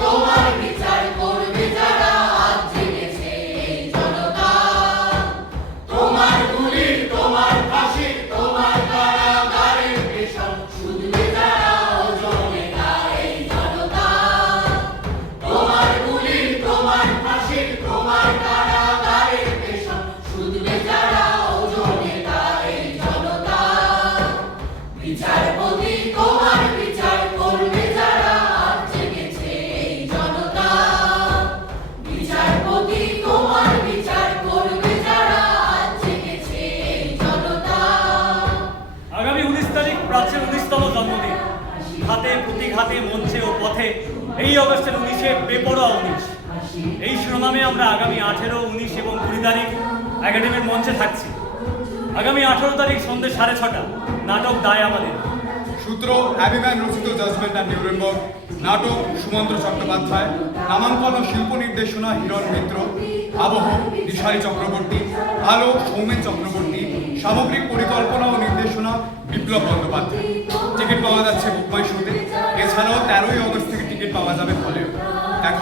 তোমার বিচার করবে যারা আজ জেগেছে এই জনতা। তোমার গুলি, তোমার ফাঁসি, তোমার কারাগারের পেশন শুধবে যারা ওজনে গায় এই জনতা। তোমার গুলি, তোমার ফাঁসি, তোমার কারাগারের পেশন শুধবে যারা ওজনে গায় এই জনতা। বিচারপতি তোমার বিচার করবে যারা আজ জেগেছে এই জনতা। বিচারপতি তোমার বিচার করবে যারা আজ জেগেছে এই জনতা। আগামী 19 তারিখ প্রাচ্যের 19তম জন্মদিন। ঘাতে প্রতিঘাতে মঞ্চে ও পথে এই অগস্টের 19-এ বেপরোয়া 19। এই শিরোনামে আমরা আগামী 18, 19 এবং 20 তারিখ একাডেমির মঞ্চে থাকছি। আগামী 18 তারিখ সন্ধ্যে 6:30 নাটক দায় আমাদের। সূত্র হ্যাবিম্যান রচিত জাজমেন্ট অ্যান্ড নিউরেমবার্গ। নাটক সুমন্ত্র চট্টোপাধ্যায়। নামাঙ্কন ও শিল্প নির্দেশনা হিরণ মিত্র। আবহ দিশারি চক্রবর্তী। আলোক সৌমেন চক্রবর্তী। সামগ্রিক পরিকল্পনা ও নির্দেশনা বিপ্লব বন্দ্যোপাধ্যায়। টিকিট পাওয়া যাচ্ছে বুক মাই শোতে। এছাড়াও 13ই অগস্ট থেকে টিকিট পাওয়া যাবে হলেও। দেখা